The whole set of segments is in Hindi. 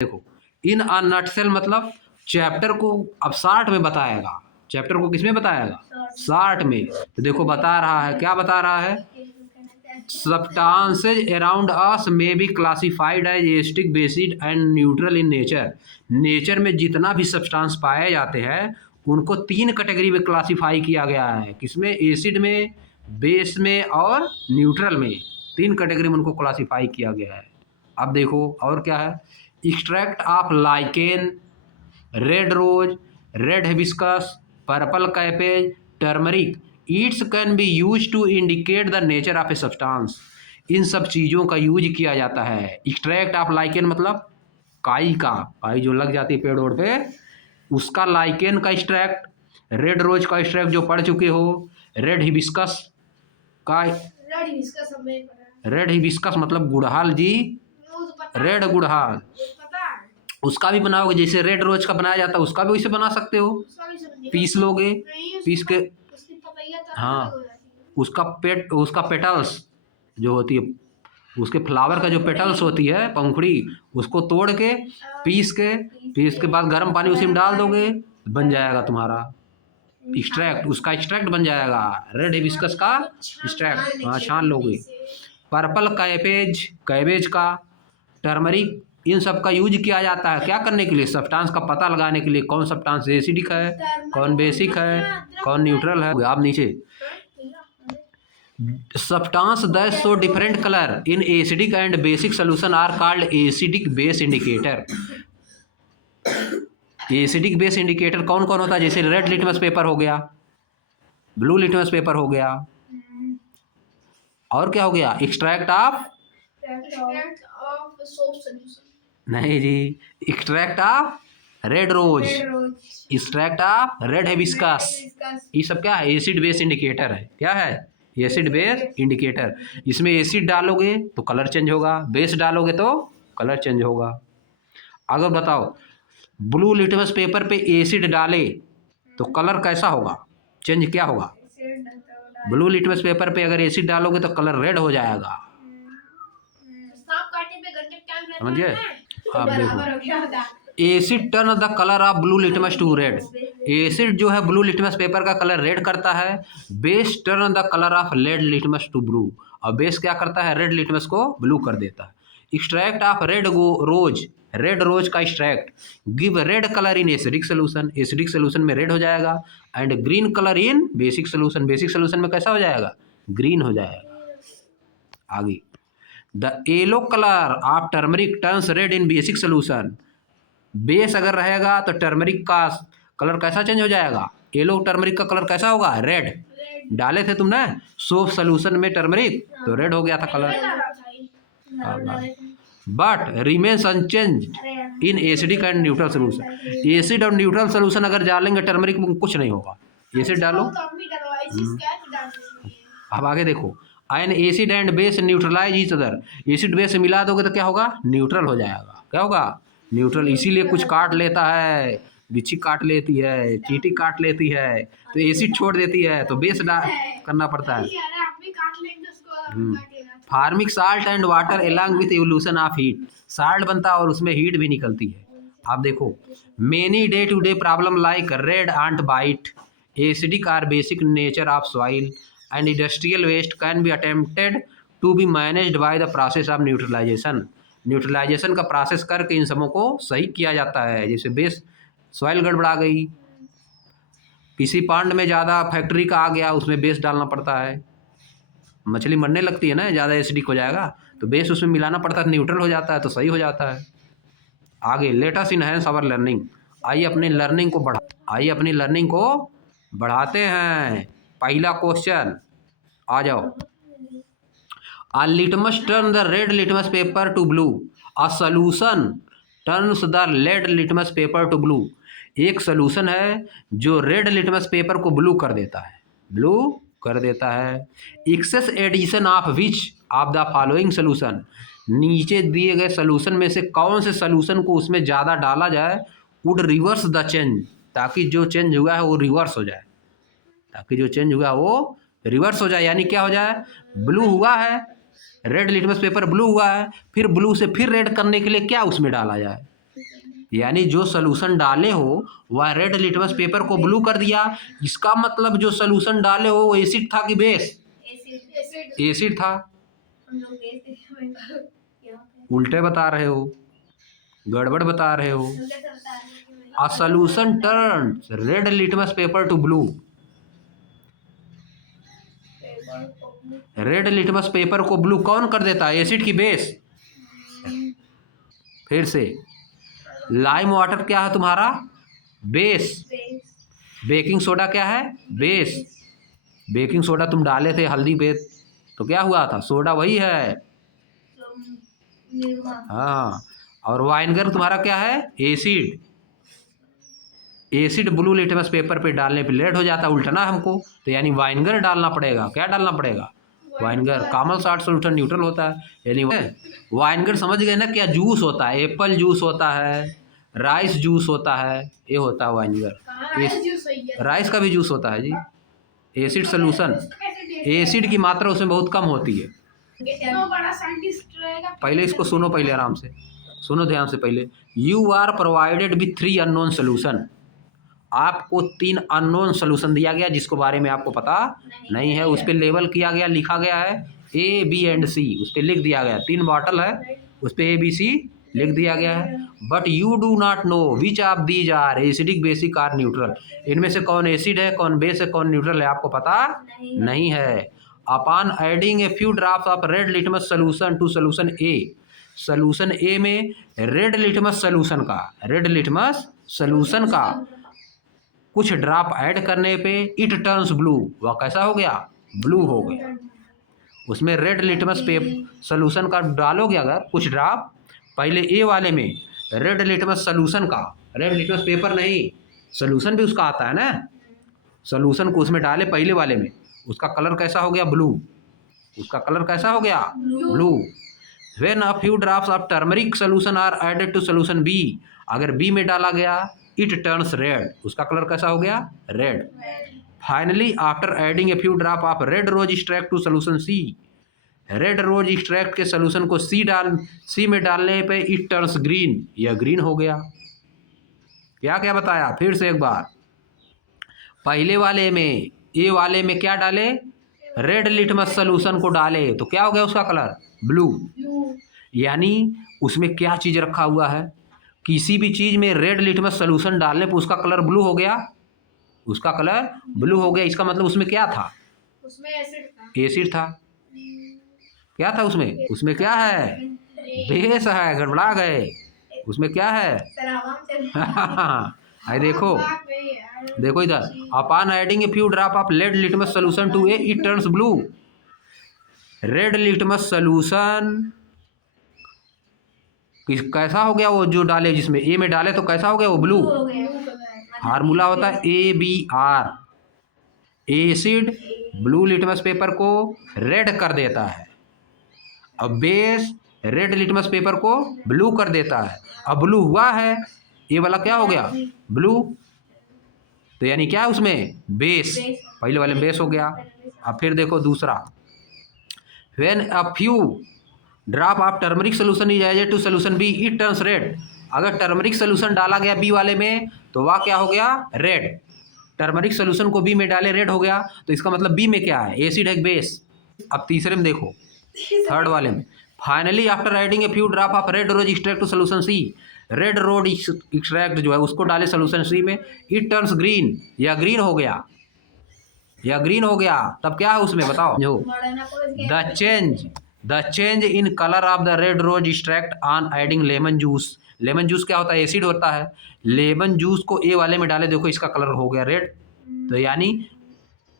देखो, इन अ नटसेल मतलब चैप्टर को अब शॉर्ट में बताएगा। चैप्टर को किसमें बताएगा? शॉर्ट में। तो देखो बता रहा है, क्या बता रहा है? Substances around us may be classified as acidic, basic and neutral in nature. Nature में जितना भी सब्सटेंस पाए जाते हैं उनको 3 कैटेगरी में क्लासिफाई किया गया है। किसमें? एसिड में, बेस में और न्यूट्रल में। 3 कैटेगरी में उनको क्लासिफाई किया गया है। अब देखो और क्या है? Extract of lichen, red rose, red hibiscus, purple cabbage, turmeric, its can be use to indicate the nature of a substance. इन सब चीज़ों का यूज किया जाता है। एक्सट्रैक्ट ऑफ लाइकेन मतलब काई का, काई जो लग जाती है पेड़ ओड़ पे, उसका लाइकेन का एक्सट्रैक्ट, रेड रोज का एक्सट्रैक्ट जो पढ़ चुके हो, रेड हिबिस्कस का, रेड हिबिस्कस मतलब गुड़हल जी, रेड गुड़हल, उसका भी बनाओगे। जैसे रेड रोज का बनाया जाता है उसका भी वैसे बना सकते हो। पीस लोगे, पीस के, हाँ, उसका पेटल्स जो होती है, उसके फ्लावर का जो पेटल्स होती है, पंखुड़ी, उसको तोड़ के पीस के बाद गर्म पानी उसी में डाल दोगे, बन जाएगा तुम्हारा एक्सट्रैक्ट। उसका एक्सट्रैक्ट बन जाएगा, रेड हिबिस्कस का एक्सट्रैक्ट। हाँ, छान लोगे। पर्पल कैबेज, कैबेज का, टर्मरिक, इन सब का यूज किया जाता है क्या करने के लिए? सब्सटेंस का पता लगाने के लिए, कौन सब्सटेंस एसिडिक है, कौन बेसिक है, कौन न्यूट्रल है। आप नीचे substance that show different colour in acidic and basic solution are called acidic base indicator. Acidic base indicator कौन कौन होता है? जैसे रेड लिटमस पेपर हो गया, ब्लू लिटमस पेपर हो गया, और क्या हो गया? एक्सट्रैक्ट ऑफ, नहीं जी, extract of red rose, extract of red hibiscus, ये सब क्या है? एसिड बेस इंडिकेटर है। क्या है? Acid base indicator. इसमें एसिड डालोगे तो कलर चेंज होगा, बेस डालोगे तो कलर चेंज होगा। अगर बताओ ब्लू लिटमस पेपर पे एसिड डाले तो कलर कैसा होगा? चेंज क्या होगा? ब्लू लिटमस पेपर पे अगर एसिड डालोगे तो कलर रेड हो जाएगा, समझिए। अब देखो, acid turn the colour of blue litmus to red. Acid जो है ब्लू लिटमस पेपर का कलर रेड करता है। Base turn the colour of red litmus to blue, और बेस क्या करता है? रेड लिटमस को ब्लू कर देता है। Extract of red rose, red rose का extract give red colour in acidic solution, acidic solution में रेड हो जाएगा, and green colour in basic solution, basic solution में कैसा हो जाएगा? ग्रीन हो जाएगा। आगे, the yellow colour of turmeric turns red in basic solution. Base अगर रहेगा तो टर्मरिक का कलर कैसा चेंज हो जाएगा? येलो टर्मरिक का कलर कैसा होगा? रेड। डाले थे तुमने सोप सोल्यूशन में टर्मरिक तो रेड हो गया था colour. But remains unchanged in acidic and neutral solution. Acid और न्यूट्रल सोल्यूशन अगर डालेंगे टर्मरिक में कुछ नहीं होगा। एसिड डालो। अब आगे देखो, an acid and base neutralize each other. Acid base से मिला दोगे तो क्या होगा? न्यूट्रल हो जाएगा। क्या होगा? न्यूट्रल। इसीलिए कुछ काट लेता है, बिच्छी काट लेती है, चींटी काट लेती है, तो एसिड छोड़ देती है, तो बेस करना पड़ता है। Formic salt and water along with evolution of heat. Salt बनता है और उसमें हीट भी निकलती है। आप देखो, many day to day problem like red ant bite, acidic or basic nature of soil and industrial waste can be attempted to be managed by the process of neutralization. Neutralization का प्रोसेस करके इन सबों को सही किया जाता है। जैसे बेस, सॉइल गड़बड़ा गई, किसी पांड में ज़्यादा फैक्ट्री का आ गया, उसमें बेस डालना पड़ता है, मछली मरने लगती है ना, ज़्यादा एसिडिक हो जाएगा तो बेस उसमें मिलाना पड़ता है, न्यूट्रल हो जाता है तो सही हो जाता है। आगे, let us enhance our learning. आइए अपनी लर्निंग को बढ़ाते हैं। पहला क्वेश्चन आ जाओ। A litmus turn the red litmus paper to blue. A solution turns the red litmus paper to blue. एक सोल्यूशन है जो रेड लिटमस पेपर को ब्लू कर देता है। Excess addition of which of the following solution. नीचे दिए गए सोल्यूशन में से कौन से सोल्यूशन को उसमें ज़्यादा डाला जाए वुड रिवर्स द चेंज, ताकि जो चेंज हुआ है वो रिवर्स हो जाए। यानी क्या हो जाए? ब्लू हुआ है, रेड लिटमस पेपर ब्लू हुआ है, फिर ब्लू से फिर रेड करने के लिए क्या उसमें डाला जाए? यानी जो सोल्यूशन डाले हो वह रेड लिटमस पेपर को ब्लू कर दिया। इसका मतलब जो सोल्यूशन डाले हो वो एसिड था कि बेस? एसिड था। उल्टे बता रहे हो, गड़बड़ बता रहे हो। A solution turn red litmus paper two blue. Red litmus paper को ब्लू कौन कर देता है, एसिड की बेस? फिर से, लाइम वाटर क्या है तुम्हारा? बेस। बेकिंग सोडा क्या है? बेस। बेकिंग सोडा तुम डाले थे हल्दी पे तो क्या हुआ था? सोडा वही है। हाँ, और वाइनगर तुम्हारा क्या है? Acid. Acid blue litmus paper पे डालने पे रेड हो जाता, उल्टना हमको तो यानी वाइनगर डालना पड़ेगा। क्या डालना पड़ेगा? वाइनगर। कॉमन सॉल्ट सोल्यूशन न्यूट्रल होता है, यानी वाइनगर समझ गए ना? क्या जूस होता है? एप्पल जूस होता है, राइस जूस होता है, ये होता है वाइनगर। राइस का भी जूस होता है जी। एसिड सोल्यूशन, एसिड की मात्रा उसमें बहुत कम होती है। पहले इसको सुनो, पहले आराम से सुनो, ध्यान से। पहले you are provided with 3 unknown solution. आपको 3 अननोन सोल्यूशन दिया गया जिसको बारे में आपको पता नहीं है। उस पर लेबल किया गया, लिखा गया है ए बी एंड सी, उस पर लिख दिया गया। 3 बॉटल है, उस पर ए बी सी लिख दिया गया है। But you do not know which of these are acidic, basic or neutral. इनमें से कौन एसिड है, कौन बेस है, कौन न्यूट्रल है, आपको पता नहीं है। Upon adding a few drops of red litmus solution to solution A, solution A में रेड लिटमस सोल्यूशन का, रेड लिटमस सोल्यूशन का कुछ ड्रॉप ऐड करने पे इट टर्न्स ब्लू, वह कैसा हो गया? ब्लू हो गया। उसमें रेड लिटमस पेपर सोल्यूशन का डालोगे अगर कुछ ड्रॉप, पहले ए वाले में रेड लिटमस सोल्यूशन का, रेड लिटमस पेपर नहीं, सोल्यूशन भी उसका आता है ना, सोल्यूशन को उसमें डाले पहले वाले में, उसका कलर कैसा हो गया? ब्लू। उसका कलर कैसा हो गया? Blue. When a few drops of turmeric solution are added to solution B, अगर बी में डाला गया इट टर्न्स रेड, उसका कलर कैसा हो गया? Red. Finally after adding a few drop of red rose extract to solution C, red rose extract के सोल्यूशन को सी में डालने पे इट टर्न्स ग्रीन, यह ग्रीन हो गया। क्या क्या बताया? फिर से एक बार, पहले वाले में ए वाले में क्या डाले? रेड लिटमस सोल्यूशन को डाले तो क्या हो गया उसका कलर? ब्लू। यानी उसमें क्या चीज रखा हुआ है? किसी भी चीज में रेड लिटमस सोल्यूशन डालने पर उसका कलर ब्लू हो गया, उसका कलर ब्लू हो गया। इसका मतलब उसमें क्या था? उसमें एसिड था। एसिड था। क्या था उसमें? उसमें क्या है? बेस है। गड़बड़ा गए। उसमें क्या है? आई देखो, देखो इधर, upon adding a few drop of red litmus solution to A it turns blue. Red litmus solution कैसा हो गया? वो जो डाले, जिसमें ए में डाले तो कैसा हो गया वो? ब्लू। फार्मूला होता है A B R, acid blue litmus paper को रेड कर देता है, अब बेस रेड लिटमस पेपर को ब्लू कर देता है। अब ब्लू हुआ है, ये वाला क्या हो गया? ब्लू। तो यानी क्या है उसमें? बेस। पहले वाले में बेस हो गया। अब फिर देखो दूसरा, when a few drop of turmeric solution is added to solution B it turns red. अगर टर्मरिक सोल्यूशन डाला गया बी वाले में तो वह क्या हो गया? रेड। टर्मरिक सोल्यूशन को बी में डाले, रेड हो गया, तो इसका मतलब बी में क्या है? एसिड है, बेस। अब तीसरे में देखो, थर्ड वाले में, finally after adding a few drop of red rose extract to solution C, red rose extract जो है उसको डाले सोल्यूशन सी में, इट टर्न्स ग्रीन, या ग्रीन हो गया, या ग्रीन हो गया। तब क्या है उसमें बताओ? जो the change in colour of the red rose extract on adding lemon juice. Lemon juice क्या होता है? एसिड होता है। लेमन जूस को ए वाले में डाले, देखो इसका कलर हो गया रेड। तो यानी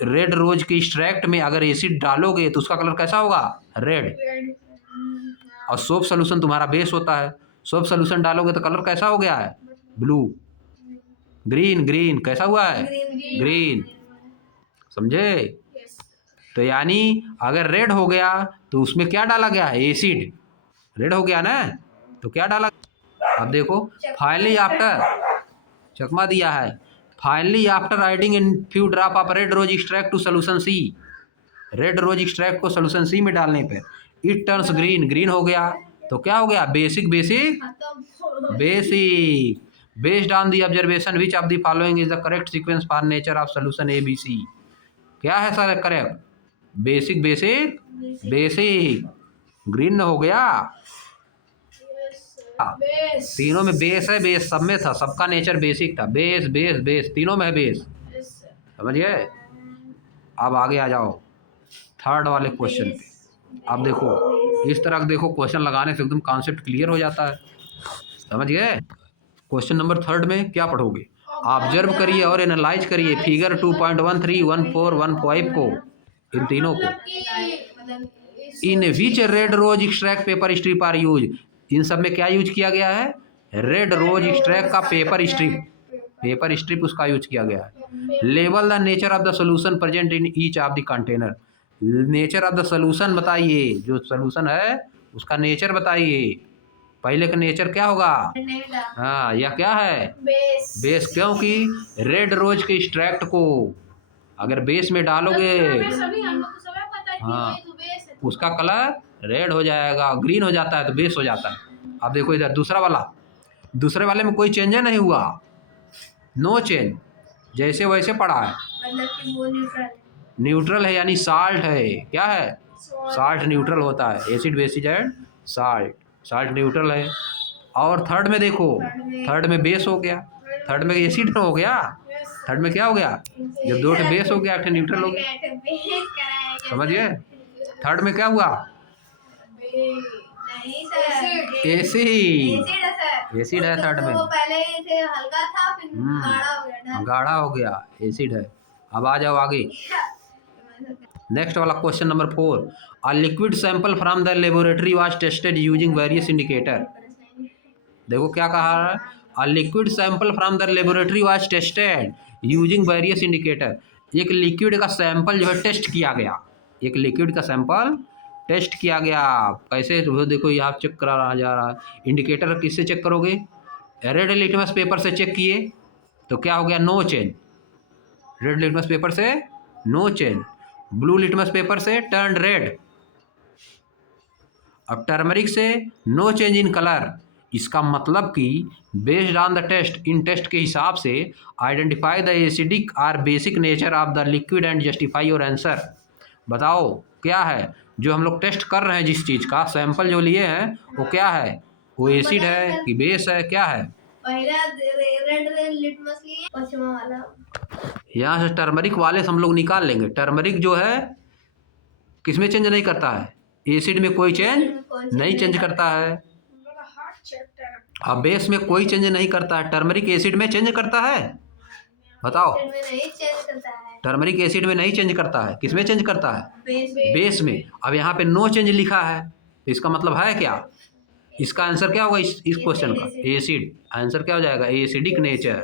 रेड रोज के एक्सट्रैक्ट में अगर एसिड डालोगे तो उसका कलर कैसा होगा? रेड। और सोप सोल्यूशन तुम्हारा बेस होता है, सोप सोल्यूशन डालोगे तो कलर कैसा हो गया है? ब्लू। ग्रीन, ग्रीन कैसा हुआ है? ग्रीन। समझे? तो यानी अगर रेड हो गया तो उसमें क्या डाला गया है? एसिड। रेड हो गया ना, तो क्या डाला? अब देखो, फाइनली आफ्टर, चकमा दिया है, finally after adding in few drop of red rose extract to solution C, red rose extract को सोल्यूशन सी में डालने पे इट टर्न्स ग्रीन, ग्रीन हो गया। तो क्या हो गया, basic basic basic. Based on the observation which of the following is the correct sequence for nature of solution A B C. क्या है sir correct, basic basic basic. Green हो गया, तीनों में बेस है, बेस सब में था, सबका नेचर बेसिक था, बेस बेस बेस तीनों में है बेस, समझिए। अब आगे आ जाओ थर्ड वाले क्वेश्चन पे। अब देखो इस तरह देखो क्वेश्चन लगाने से एकदम कॉन्सेप्ट क्लियर हो जाता है, समझ गए। क्वेश्चन नंबर थर्ड में क्या पढ़ोगे, ऑब्जर्व करिए और एनालाइज करिए फिगर 2.13, 14, 15 को, इन तीनों को। In which red rose extract paper strip are use, इन सब में क्या यूज किया गया है, रेड रोज एक्सट्रैक्ट का पेपर स्ट्रिप, पेपर स्ट्रिप उसका यूज किया गया है। Label the nature of the solution present in each of the container, nature of the solution बताइए, जो सोल्यूशन है उसका नेचर बताइए। पहले का नेचर क्या होगा, हाँ यह क्या है, बेस, क्योंकि रेड रोज के एक्सट्रैक्ट को अगर बेस में डालोगे हाँ उसका कलर रेड हो जाएगा, ग्रीन हो जाता है तो बेस हो जाता है। अब देखो इधर दूसरा वाला, दूसरे वाले में कोई चेंज नहीं हुआ, नो चेंज, जैसे वैसे पड़ा है, न्यूट्रल है यानी साल्ट है, क्या है, साल्ट न्यूट्रल होता है, acid basis and salt, salt neutral है। और थर्ड में देखो, थर्ड में बेस हो गया, थर्ड में एसिड हो गया, थर्ड में क्या हो गया, जब दो ठे बेस हो गया एक न्यूट्रल हो गया, समझिए। थर्ड में क्या हुआ, एसिड, एसिड है थर्ड में, पहले से हल्का था फिर गाढ़ा हो गया, एसिड है। अब आ जाओ आगे, नेक्स्ट वाला question number 4, a liquid sample from the laboratory was tested using various indicator. देखो क्या कहा है, a liquid sample from the laboratory was tested using various indicator, एक लिक्विड का सैंपल जो है टेस्ट किया गया, एक लिक्विड का सैंपल टेस्ट किया गया, कैसे, तो देखो यहाँ चेक करा जा रहा है, इंडिकेटर किससे चेक करोगे, रेड लिटमस पेपर से चेक किए तो क्या हो गया, no change, red litmus paper से no change, blue litmus paper से टर्न रेड, अब टर्मरिक से नो चेंज इन कलर। इसका मतलब कि बेस्ड ऑन द टेस्ट, इन टेस्ट के हिसाब से आइडेंटिफाई द एसिडिक और basic nature of the liquid and justify your answer. बताओ क्या है जो हम लोग टेस्ट कर रहे हैं, जिस चीज़ का सैंपल जो लिए हैं वो क्या है, वो एसिड है कि बेस है, क्या है। पहला रेड लिटमस लिए, पश्चिमा वाला यहाँ से टर्मरिक वाले से हम लोग निकाल लेंगे, टर्मरिक जो है किसमें चेंज नहीं करता है, एसिड में कोई चेंज नहीं चेंज करता है, अब बेस में कोई चेंज नहीं करता है, टर्मरिक एसिड में चेंज करता है, बताओ, टर्मरिक एसिड में नहीं चेंज करता है, किसमें चेंज करता है, बेस में। अब यहाँ पे नो चेंज लिखा है तो इसका मतलब है क्या, इसका आंसर क्या होगा इस क्वेश्चन का, एसिड, आंसर क्या हो जाएगा, एसिडिक नेचर।